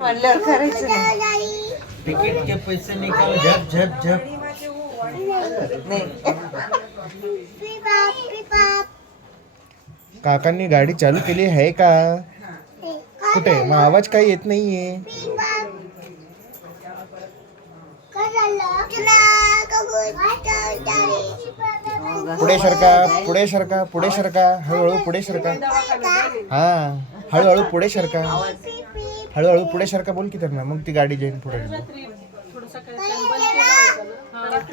म्हणल्यावर करायचं नाही. टिकट के पैसे निकाल झप झप झप. काकांनी गाडी चालू केली आहे का? कुठे मग आवाज काही येत नाहीये. पुढे सरका, पुढे सरका, पुढे सरका, हळूहळू पुढे सरका. हा हळूहळू पुढे सरका, हळूहळू पुढे सरका. बोल की त्यांना, मग ती गाडी जाईन पुढे.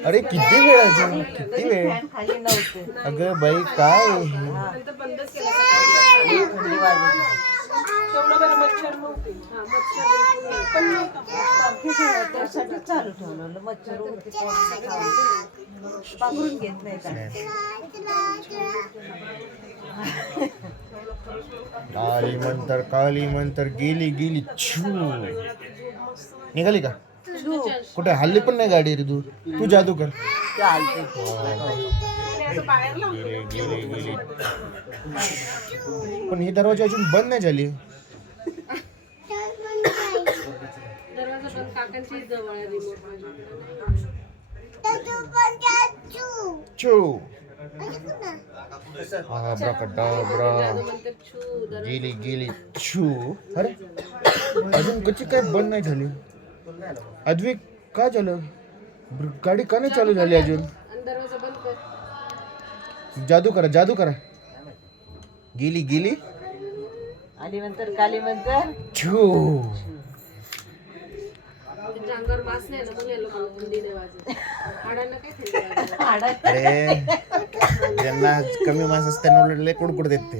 अरे किती वेळ अजून, किती वेळ. खाली नव्हते. अगं बाई काय त्यासाठी चालू ठेवलं. मच्छर होते पाकडून घेत नाही. काली मंतर गेली गेली छू. निघाली का? कुठे हल्ली पण नाही गाडी रे. तू जादू कर. गेली गेली. पण ही दरवाजा अजून बंद नाही झाली. छू. गेली गेली छू. अरे अजून कशी काय बंद नाही झाली? अद्विक काय झालं? गाडी का नाही चालू झाली अजून? जादू करा, जादू करा. गेली गेली आली नंतर काली नंतर छू. अरे ज्यांना कमी मास असते त्यांना लय कुडकुड देते ते.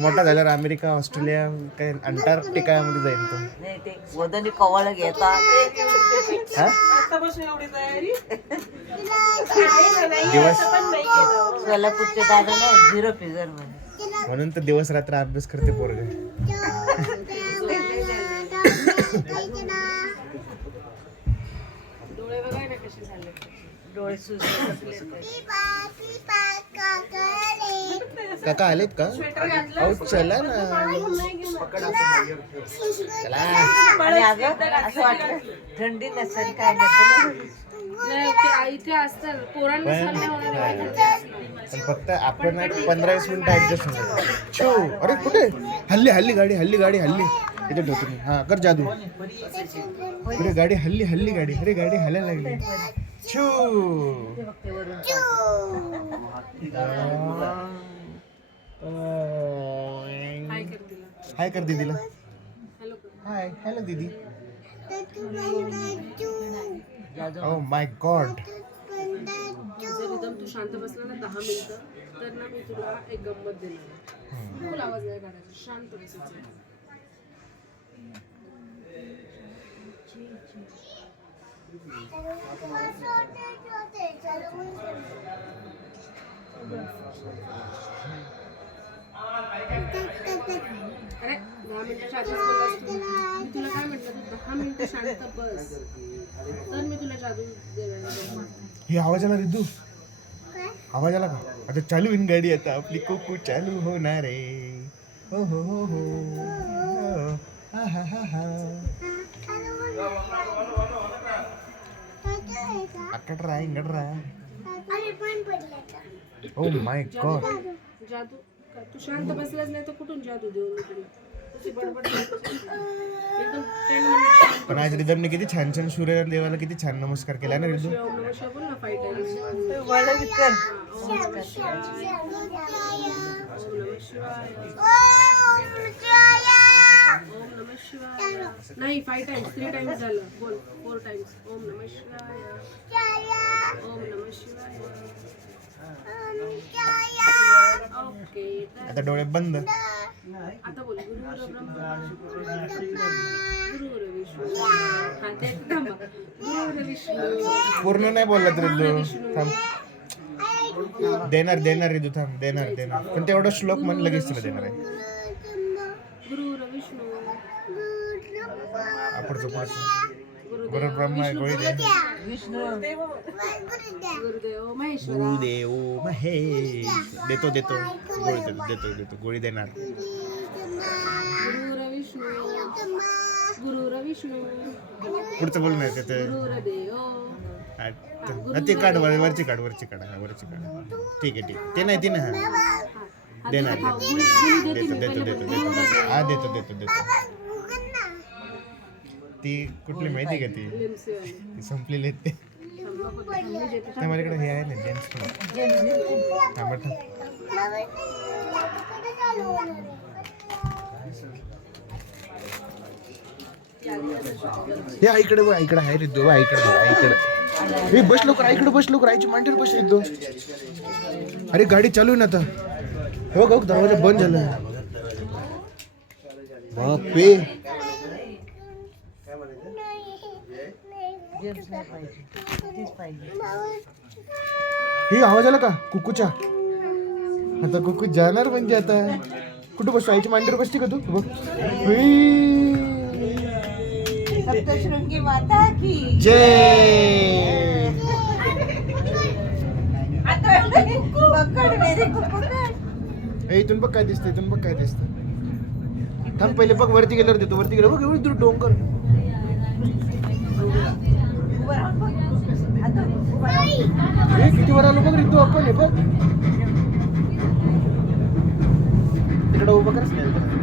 मोठा झाल्यावर अमेरिका, ऑस्ट्रेलिया, काय अंटार्क्टिका मध्ये जाईल तो. नाही ते वदनी कवळ घेतात. दिवस सोलापूरचे दादा नाही झिरो फिगर मध्ये. म्हणून तर दिवस रात्र अभ्यास करते पोरग. डोळे सुजले. काका आलेत का? अहो चला ना. चला. आणि अगं असं वाटलं थंडी नसेल काय नसेल. पण फक्त आपण 15-20 मिनिटं ऍडजस्ट होणार. छो. अरे कुठे हल्ली हल्ली गाडी, हल्ली गाडी, हल्ली इथे ठेवतो मी. हा कर जादू. अरे गाडी हल्ली, हल्ली गाडी. अरे गाडी हलायला लागली. छू. हाय कर दीदीला. हाय. हॅलो दीदी. ओ माय गॉड. जर एकदम तू शांत बसला ना 10 मिनिटं तर ना मी तुला एक गंमत देणार. फुल आवाज नाही काढायचा, शांत बसायचं. अरे 10 मिनिटं शांत बस. मी तुला काय म्हटलं, तू 10 मिनिटं शांत बस तर मी तुला जादू देणार. हे आवाज आला रिद्धू? आवाज आला का? आता चालू होईन गाडी. आता आपली कोकू चालू होणार आहे. हो हो हो हो. हा हा हा हा. अकडरा इंगडरा. Oh my god. जादू तू शांत बसलाच नाही तर कुठून जादू देऊ मी तुला? तुझी बडबड एकदम 10 मिनिट. पण आज रिदमने किती छान छान सूर्य देवाला किती छान नमस्कार केला ना रिद्धू. ओम नमः शिवाय बोल ना 5 टाइम्स. मला विचार. ओम नमः शिवाय. ओम नमः शिवाय. नाही 5 टाइम्स, 3 टाइम्स झालं. बोल 4 टाइम्स. ओम नमः शिवाय. ओम नमः शिवाय. ओके. आता डोळे बंद. आता बोल गुरु ब्रह्मा गुरु विष्णू. हा ते थांबा. गुरु विष्णू. पूर्ण नाही बोलला तर रिद्धू. थांब. देणार देणार रिद्धू. थांब. देणार देणार. पण तेवढा श्लोक म्हण लगेच तुला देणार आहे. गुरु विष्णू. पुढचं पुढचं. गुरु गुरु ब्रह्मा गुरुदेव विष्णू गुरुदेव महेश्वरा गुरुदेव महेश देतो देतो गोळी देतो गोळी देणार गुरुर विष्णू पुढचं बोल नाही त्याचं गुरुदेव ते काढ वरची काढ हा, ठीक आहे ते नाही ते ना देणार देतो हा देतो ती कुठली माहिती का ती संपलेली आहेत ते माझ्याकडे हे आहे ना जेम्स हे आईकडे बघ आईकडे आहे रे दो आईकडे हे बस लवकर आईची मांडीवर बस रे दो अरे गाडी चालू आहे ना आता हे बघ दरवाजा बंद झाला बापरे जेम्स नाही पाहिजे तीच पाहिजे हे आवाज आला का कुकूचा आता कुकू जाणार म्हणजे आता कुठं बसतो आईची मांडीवर बसते का तू बघ सप्तशृंगी माता की जय पकड मेरे को पकड इथून बघ काय दिसतं थांब पहिले बघ वरती गेल्यावर देतो बघ एवढी दूर डोंगर किती वर आलो बघ रे तू आपण हे बघ तिकडे उभं करच नाही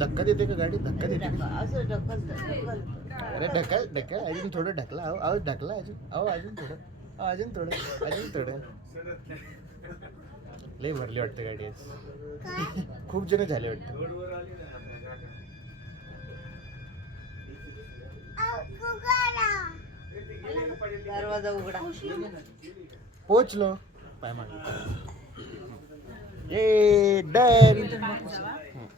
धक्का देते का गाडी धक्का देते का? असं ढकल अरे ढकल अजून थोडं ढकला अहो ढकला अजून थोडं लय भरली वाटतं गाडी आज खूप जण झाले वाटतं दरवाजा उघडा पोचलो पाय मागे डन